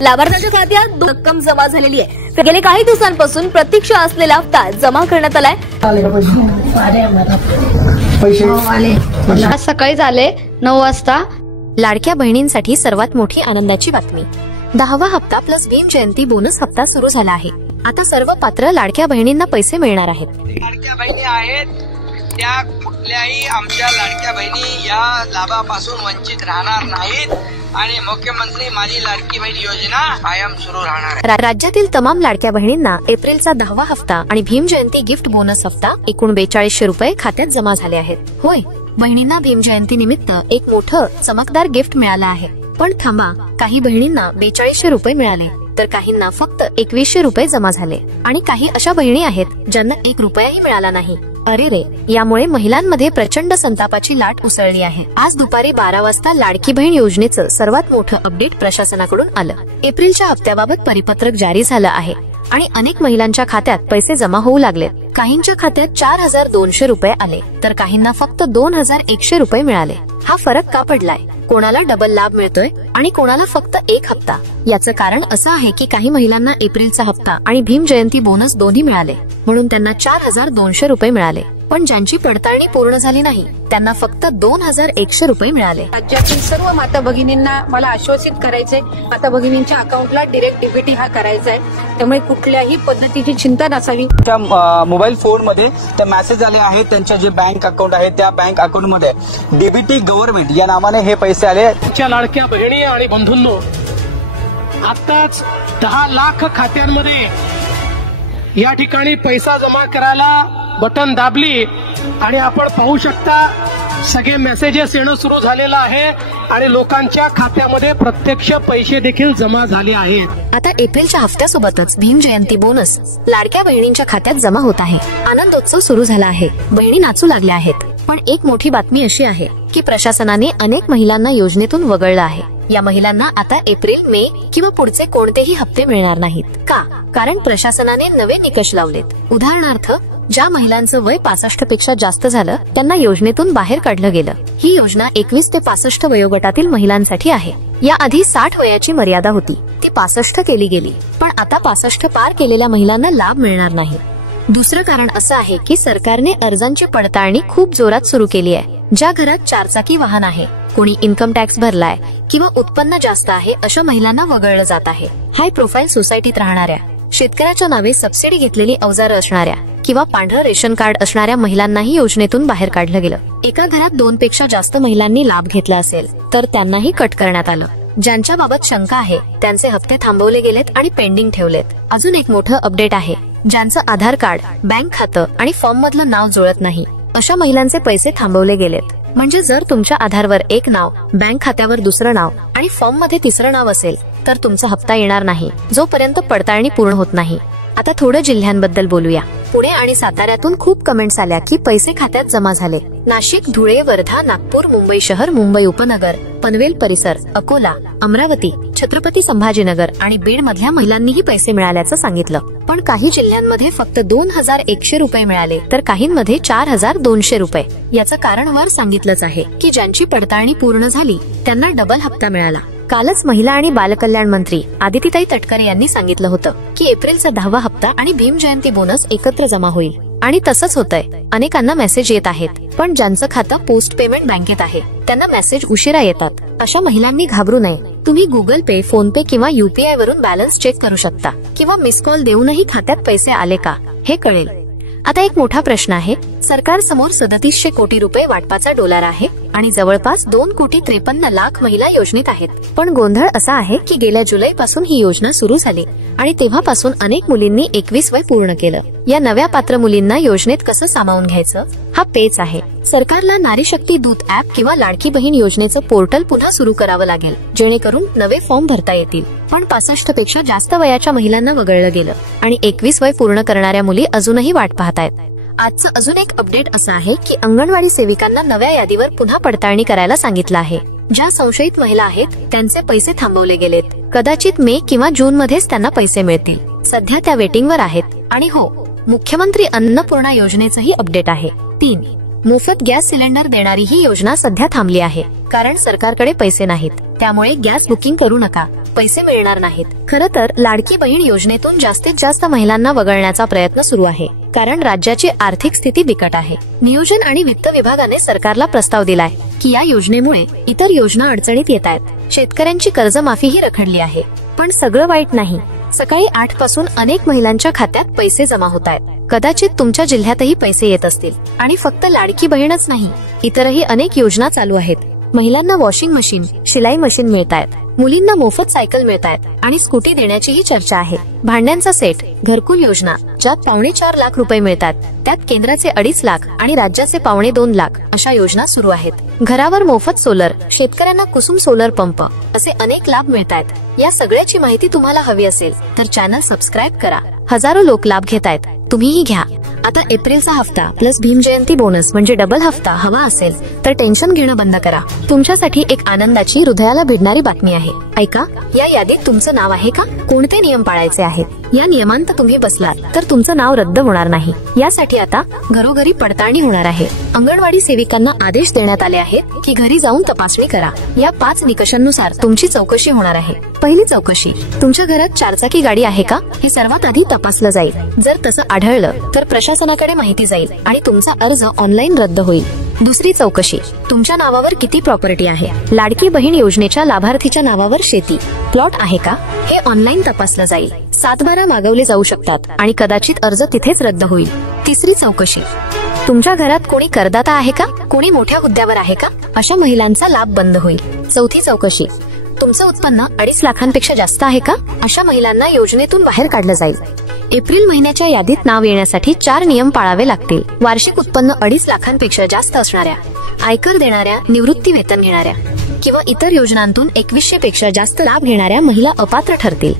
लाभार्थ्याच्या खात्यात रक्कम जमा झालेली आहे। गेले काही दिवसांपासून प्रतीक्षा असलेला हप्ता जमा करण्यात आलाय। आज सकाळी झाले 9 वाजता। लाडक्या बहिणींसाठी सर्वात मोठी आनंदाची बातमी, 10वा हप्ता प्लस भीम जयंती बोनस हप्ता सुरू झाला आहे। आता सर्व पात्र लाडक्या बहिणींना पैसे मिळणार आहेत। लाडक्या बहिणी आहेत त्या कुठल्याही आमच्या लाडक्या बहिणी या लाभापासून वंचित राहणार नाहीत आणि मुख्यमंत्री माझी लाडकी बहीण योजना कायम सुरू राहणार आहे। राज्यातील तमाम लाडक्या बहिणींना एप्रिलचा 10वा हप्ता आणि भीम जयंती गिफ्ट बोनस हप्ता एकूण 4200 रुपये खात्यात जमा झाले आहेत। होय, बहिणींना भीम जयंती निमित्त एक मोठं चमकदार गिफ्ट मिळालं आहे। पण थांबा, काही बहिणींना 4200 रुपये मिळाले तर काहींना फक्त 2100 रुपये जमा झाले आणि काही अशा बहिणी आहेत ज्यांना 1 रुपयाही मिळाला नाही। अरे रे, यामुळे महिलांमध्ये प्रचंड संतापाची लाट उसळली आहे। आज दुपारी 12 वाजता लाडकी बहीण योजनेचं सर्वात मोठं अपडेट प्रशासनाकडून आलं। एप्रिलच्या हप्त्याबाबत परिपत्रक जारी झालं आहे आणि अनेक महिलांच्या खात्यात पैसे जमा होऊ लागलेत। काहींच्या खात्यात 4200 रुपये आले तर काहींना फक्त 2100 रुपये मिळाले। हा फरक का पडलाय? कोणाला डबल लाभ मिळतोय आणि कोणाला फक्त 1 हप्ता? याचं कारण असं आहे की काही महिलांना एप्रिलचा हप्ता आणि भीम जयंती बोनस दोन्ही मिळाले, म्हणून त्यांना 4200 रुपये मिळाले। पण ज्यांची पडताळणी पूर्ण झाली नाही त्यांना फक्त 2100 रुपये मिळाले। राज्यातील सर्व माता भगिनींना मला आश्वासित करायचंय, माता भगिनींच्या अकाउंटला डायरेक्ट डीबीटी हा करायचा आहे, त्यामुळे कुठल्याही पद्धतीची चिंता नसावी। मोबाईल फोन मध्ये ते मेसेज आले आहेत, त्यांच्या जे बँक अकाउंट आहे त्या बँक अकाउंट मध्ये डीबीटी गव्हर्नमेंट या नावाने हे पैसे आले। आमच्या लाडक्या बहिणी आणि बंधूंनो, आताच 10 लाख खात्यांमध्ये या ठिकाणी पैसा जमा करायला बटन दाबली आणि आपण पाहू शकता सगळे मेसेजेस येणं सुरू झालेलं आहे आणि लोकांच्या खात्यामध्ये प्रत्यक्ष पैसे देखील जमा झाले आहेत। आता एप्रिलच्या हफ्त्यासोबतच भीम जयंती बोनस लाडक्या बहिणींच्या खात्यात जमा होत आहे। आनंदोत्सव सुरू झाला आहे, बहिणी नाचू लागल्या आहेत। पण एक मोठी बातमी अशी आहे की प्रशासनाने अनेक महिलांना योजनेतून वगळलं आहे। या महिलांना आता एप्रिल, मे किंवा पुढचे कोणतेही हप्ते मिळणार नाहीत। का? कारण प्रशासनाने नवे निकष लावलेत। उदाहरणार्थ, ज्या महिलांचं वय 65 पेक्षा जास्त झालं त्यांना योजनेतून बाहेर काढलं गेलं। ही योजना 21 ते 65 वयोगटातील महिलांसाठी आहे। याआधी 60 वयाची मर्यादा होती, ती 65 केली गेली, पण आता 65 पार केलेल्या महिलांना लाभ मिळणार नाही। दुसरं कारण असं आहे की सरकारने अर्जांची पडताळणी खूप जोरात सुरू केली आहे। ज्या घरात 4 चाकी वाहन आहे, कोणी इन्कम टॅक्स भरलाय किंवा उत्पन्न जास्त आहे अशा महिलांना वगळलं जात आहे। हाय प्रोफाईल सोसायटीत राहणाऱ्या, शेतकऱ्याच्या नावे सबसिडी घेतलेली अवजारं असणाऱ्या किंवा पांढरं रेशन कार्ड असणाऱ्या महिलांनाही योजनेतून बाहेर काढलं गेलं। एका घरात 2 पेक्षा जास्त महिलांनी लाभ घेतला असेल तर त्यांनाही कट करण्यात आलं। ज्यांच्या बाबत शंका आहे त्यांचे हप्ते थांबवले गेलेत आणि पेंडिंग ठेवलेत। अजून एक मोठं अपडेट आहे, ज्यांचं आधार कार्ड, बँक खातं आणि फॉर्म मधलं नाव जुळत नाही अशा महिलांचे पैसे थांबवले गेलेत। म्हणजे जर तुमच्या आधारवर एक नाव, बँक खात्यावर दुसरं नाव आणि फॉर्म मध्ये तिसरं नाव असेल तर तुमचा हप्ता येणार नाही जोपर्यंत पडताळणी पूर्ण होत नाही। आता थोडं जिल्ह्यांबद्दल बोलूया। पुणे आणि साताऱ्यातून खूप कमेंट्स आल्या की पैसे खात्यात जमा झाले। नाशिक, धुळे, वर्धा, नागपूर, मुंबई शहर, मुंबई उपनगर, पनवेल परिसर, अकोला, अमरावती, छत्रपती संभाजीनगर आणि बीड मधल्या महिलांनीही पैसे मिळाल्याचं सांगितलं। पण काही जिल्ह्यांमध्ये फक्त 2100 रुपये मिळाले तर काहींमध्ये 4200 रुपये। याचं कारण वर सांगितलंच आहे की ज्यांची पडताळणी पूर्ण झाली त्यांना डबल हप्ता मिळाला। कालच महिला आणि बालकल्याण मंत्री आदितीताई तटकरे यांनी सांगितलं होतं की एप्रिलचा 10वा हप्ता आणि भीम जयंती बोनस एकत्र जमा होईल आणि तसंच होतंय। अनेकांना मेसेज येत आहेत, पण ज्यांचं खातं पोस्ट पेमेंट बँकेत आहे त्यांना मेसेज उशिरा येतात। अशा महिलांनी घाबरू नये। तुम्ही गुगल पे, फोन पे किंवा UPI वरून बॅलन्स चेक करू शकता किंवा मिस कॉल देऊनही खात्यात पैसे आले का हे कळेल। आता एक मोठा प्रश्न आहे, सरकार समोर 3700 कोटी रुपये वाटपाचा डोलार आहे आणि जवळपास 2,53,00,000 महिला योजनेत आहेत। पण गोंधळ असा आहे की गेल्या जुलैपासून ही योजना सुरू झाली आणि तेव्हापासून अनेक मुलींनी 21 वय पूर्ण केलं। या नव्या पात्र मुलींना योजनेत कसं सामावून घ्यायचं हा पेच आहे। सरकारला नारी शक्ती दूत ऍप किंवा लाडकी बहीण योजनेचं पोर्टल पुन्हा सुरू करावं लागेल, जेणेकरून नवे फॉर्म भरता येतील। पण 65 पेक्षा जास्त वयाच्या महिलांना वगळलं गेलं आणि 21 वय पूर्ण करणाऱ्या मुली अजूनही वाट पाहतायत। आजचं अजून एक अपडेट असं आहे की अंगणवाडी सेविकांना नव्या यादीवर पुन्हा पडताळणी करायला सांगितलं आहे। ज्या संशयित महिला आहेत त्यांचे पैसे थांबवले गेलेत। कदाचित मे किंवा जून मध्येच त्यांना पैसे मिळतील। सध्या त्या वेटिंगवर आहेत। आणि हो, मुख्यमंत्री अन्नपूर्णा योजनेचंही अपडेट आहे। 3. मोफत गॅस सिलेंडर देणारी ही योजना सध्या थांबली आहे कारण सरकारकडे पैसे नाहीत। त्यामुळे गॅस बुकिंग करू नका। पैसे मिळणार नाहीत. खरं तर लाडकी बहीण योजनेतून जास्तीत जास्त महिलांना वगळण्याचा प्रयत्न सुरू आहे, कारण राज्याची आर्थिक स्थिती बिकट आहे. नियोजन आणि वित्त विभागाने सरकारला प्रस्ताव दिलाय की या योजनेमुळे इतर योजना अडचणीत येत आहेत. शेतकऱ्यांची कर्जमाफीही रखडली आहे. पण सगळं वाईट नाही. सकाळी 8 पासून अनेक महिलांच्या खात्यात पैसे जमा होत आहेत. कदाचित तुमच्या जिल्ह्यातही पैसे येत असतील. आणि फक्त लाडकी बहीणच नाही, इतरही अनेक योजना चालू आहेत. महिलांना वॉशिंग मशीन, शिलाई मशीन मिळतायत. मुलींना मोफत सायकल मिळतायत आणि स्कूटी देण्याचीही चर्चा आहे. भांड्यांचा सेट, घरकुल योजना, ज्यात 4.25 लाख रुपये मिळतात, त्यात केंद्राचे 2.5 लाख आणि राज्याचे 2.25 लाख अशा योजना सुरू आहेत. घरावर मोफत सोलर, शेतकऱ्यांना कुसुम सोलर पंप, असे अनेक लाभ मिळतात. या सगळ्याची माहिती तुम्हाला हवी असेल तर चॅनल सबस्क्राईब करा. हजारो लोक लाभ घेतायत, तुम्हीही घ्या. आता एप्रिलचा हफ्ता प्लस भीम जयंती बोनस म्हणजे डबल हफ्ता हवा असेल तर टेन्शन घेणं बंद करा. तुमच्यासाठी एक आनंदाची, हृदयाला भिडणारी बातमी आहे. ऐका, या यादीत तुमचं नाव आहे का? कोणते नियम पाळायचे आहेत? या नियमांत तुम्ही बसलात तर तुमचं नाव रद्द होणार नाही. यासाठी आता घरोघरी पडताळणी होणार आहे. अंगणवाडी सेविकांना आदेश देण्यात आले आहेत की घरी जाऊन तपासणी करा. या 5 निकषांनुसार तुमची चौकशी होणार आहे. पहिली चौकशी, तुमच्या घरात 4चाकी गाडी आहे का, हे सर्वात आधी तपासलं जाईल. जर तसं आढळलं तर प्रशासनाकडे माहिती जाईल आणि तुमचा अर्ज ऑनलाईन रद्द होईल. दुसरी चौकशी, तुमच्या नावावर किती प्रॉपर्टी आहे. लाडकी बहीण योजनेच्या लाभार्थीच्या नावावर शेती, प्लॉट आहे का, हे ऑनलाईन तपासलं जाईल. 7/12 मागवले जाऊ शकतात आणि कदाचित अर्ज तिथेच रद्द होईल. तिसरी चौकशी, तुमच्या घरात कोणी करदाता आहे का, कोणी मोठ्या हुद्द्यावर आहे का, अशा महिलांचा लाभ बंद होईल. चौथी चौकशी, तुमचं उत्पन्न 2.5 लाखांपेक्षा जास्त आहे का, अशा महिलांना योजनेतून बाहेर काढलं जाईल. एप्रिल महिन्याच्या यादीत नाव येण्यासाठी 4 नियम पाळावे लागतील. वार्षिक उत्पन्न 2.5 लाखांपेक्षा जास्त असणाऱ्या, आयकर देणाऱ्या, निवृत्ती वेतन घेणाऱ्या किंवा इतर योजनांतून 2100 पेक्षा जास्त लाभ घेणाऱ्या महिला अपात्र ठरतील.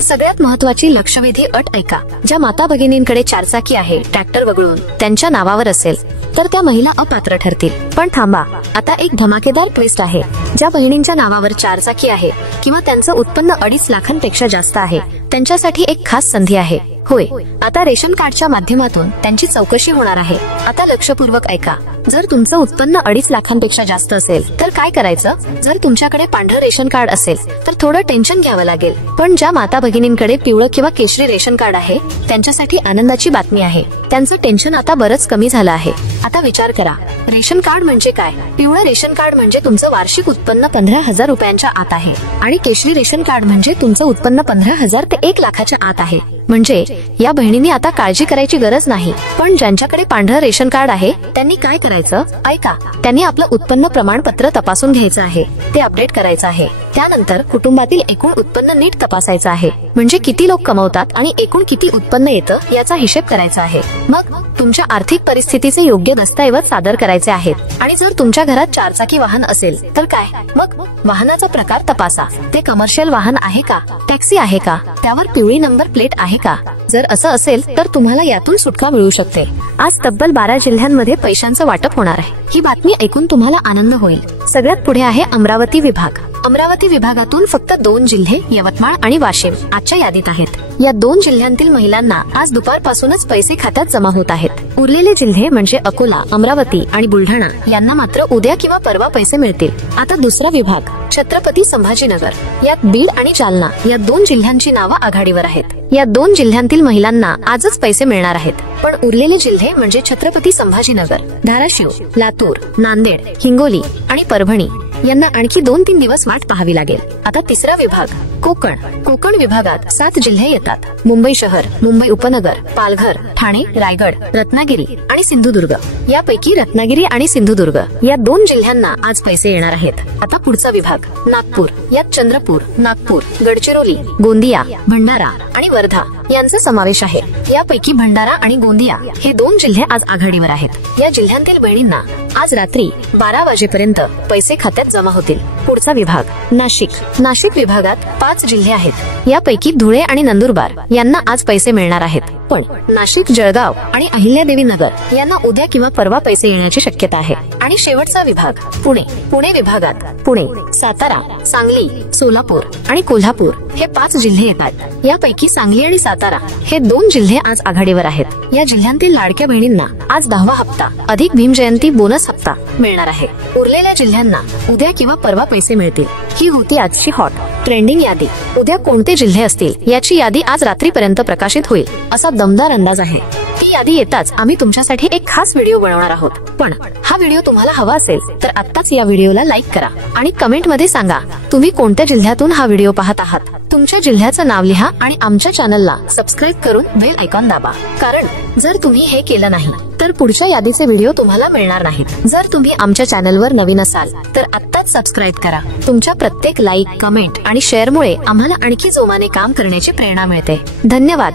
सगळ्यात महत्वाची लक्षवेधी अट ऐका. ज्या माता भगिनींकडे 4चाकी आहे, ट्रॅक्टर वगळून त्यांच्या नावावर असेल तर त्या महिला अपात्र ठरतील. पण थांबा, आता एक धमाकेदार ट्विस्ट आहे. ज्या बहिणींच्या नावावर 4चाकी आहे किंवा त्यांचं उत्पन्न 2.5 लाखांपेक्षा जास्त आहे, त्यांच्यासाठी एक खास संधी आहे. होय, आता रेशन कार्डच्या माध्यमातून त्यांची चौकशी होणार आहे. आता लक्षपूर्वक ऐका. जर तुमचं उत्पन्न 2.5 लाखांपेक्षा जास्त असेल तर काय करायचं? जर तुमच्याकडे पांढरं रेशन कार्ड असेल तर थोडं टेन्शन घ्यावं लागेल. पण ज्या माता भगिनींकडे पिवळं किंवा केशरी रेशन कार्ड आहे, त्यांच्यासाठी आनंदाची बातमी आहे. त्यांचं टेन्शन आता बरंच कमी झालं आहे. आता विचार करा, रेशन कार्ड म्हणजे काय? पिवळं रेशन कार्ड म्हणजे तुमचं वार्षिक उत्पन्न 15,000 रुपयांच्या आत आहे आणि केशरी रेशन कार्ड म्हणजे तुमचं उत्पन्न 15,000 ते 1 लाखाच्या आत आहे. म्हणजे या बहिणींनी आता काळजी करायची गरज नाही. पण ज्यांच्याकडे पांढरं रेशन कार्ड आहे त्यांनी काय करायचं? ऐका, त्यांनी आपलं उत्पन्न प्रमाणपत्र तपासून घ्यायचं आहे. ते अपडेट करायचं आहे. त्यानंतर कुटुंबातील एकूण उत्पन्न नीट तपासायचं आहे. म्हणजे किती लोक कमवतात आणि एकूण किती उत्पन्न येतं याचा हिशेब करायचा आहे. मग तुमच्या आर्थिक परिस्थितीचे योग्य दस्तऐवज सादर करायचे आहेत. आणि जर तुमच्या घरात 4चाकी वाहन असेल तर काय? मग वाहनाचा प्रकार तपासा. ते कमर्शियल वाहन आहे का, टॅक्सी आहे का, त्यावर पिवळी नंबर प्लेट आहे का? जर असं असेल तर तुम्हाला यातून सुटका मिळू शकते. आज तब्बल 12 जिल्ह्यांमध्ये पैशांचं वाटप होणार आहे. ही बातमी ऐकून तुम्हाला आनंद होईल. सगळ्यात पुढे आहे अमरावती विभाग. अमरावती विभागातून फक्त 2 जिल्हे, यवतमाळ आणि वाशिम, आजच्या यादीत आहेत. या 2 जिल्ह्यांतील महिलांना आज दुपारपासूनच पैसे खात्यात जमा होत आहेत. उरलेले जिल्हे म्हणजे अकोला, अमरावती आणि बुलढाणा यांना मात्र उद्या किंवा परवा पैसे मिळतील. आता दुसरा विभाग छत्रपती संभाजीनगर. यात बीड आणि जालना या 2 जिल्ह्यांची नावं आघाडीवर आहेत. या 2 जिल्ह्यांतील महिलांना आजच पैसे मिळणार आहेत. पण उरलेले जिल्हे म्हणजे छत्रपती संभाजीनगर, धाराशिव, लातूर, नांदेड, हिंगोली आणि परभणी यांना आणखी 2-3 दिवस वाट पाहावी लागेल. आता तिसरा विभाग कोकण. कोकण विभागात 7 जिल्हे येतात. मुंबई शहर, मुंबई उपनगर, पालघर, ठाणे, रायगड, रत्नागिरी आणि सिंधुदुर्ग. यापैकी रत्नागिरी आणि सिंधुदुर्ग या 2 जिल्ह्यांना आज पैसे येणार आहेत. आता पुढचा विभाग नागपूर. यात चंद्रपूर, नागपूर, गडचिरोली, गोंदिया, भंडारा आणि वर्धा यांचा समावेश आहे. यापैकी भंडारा आणि गोंदिया हे 2 जिल्हे आज आघाडीवर आहेत. या जिल्ह्यांतील बहिणींना आज रात्री 12 वाजेपर्यंत पैसे खात्यात जमा होतील. पुढचा विभाग नाशिक. नाशिक विभागात 5 जिल्हे आहेत. यापैकी धुळे आणि नंदुरबार यांना आज पैसे मिळणार आहेत. पण नाशिक, जळगाव आणि अहिल्यादेवी नगर यांना उद्या किंवा परवा पैसे येण्याची शक्यता आहे. आणि शेवटचा विभाग पुणे. पुणे विभागात पुणे, सातारा, सांगली, सोलापूर आणि कोल्हापूर हे 5 जिल्हे येतात. यापैकी सांगली आणि सातारा हे 2 जिल्हे आज आघाडीवर आहेत. या जिल्ह्यांतील लाडक्या बहिणींना आज 10वा हप्ता अधिक भीम जयंती बोनस हप्ता मिळणार आहे. उरलेल्या जिल्ह्यांना उद्या किंवा परवा पैसे मिळतील. ही होती आजची हॉट ट्रेंडिंग यादी. उद्या कोणते जिल्हे असतील याची यादी आज रात्रीपर्यंत प्रकाशित होईल असा दमदार अंदाज आहे. ती यादी येताच आम्ही तुमच्यासाठी एक खास व्हिडिओ बनवणार आहोत. पण हा व्हिडिओ तुम्हाला हवा असेल तर आत्ताच या व्हिडिओला लाईक करा आणि कमेंट मध्ये सांगा तुम्ही कोणत्या जिल्ह्यातून हा व्हिडिओ पाहत आहात. तुमच्या जिल्ह्याचं नाव लिहा आणि आमच्या चॅनलला सबस्क्राईब करून बेल आयकॉन दाबा. कारण जर तुम्ही हे केलं नाही तर पुढच्या यादीचे व्हिडिओ तुम्हाला मिळणार नाहीत. जर तुम्ही आमच्या चॅनलवर नवीन असाल तर आत्ताच सबस्क्राईब करा. तुमच्या प्रत्येक लाईक, कमेंट आणि शेअरमुळे आम्हाला आणखी जोमाने काम करण्याची प्रेरणा मिळते. धन्यवाद.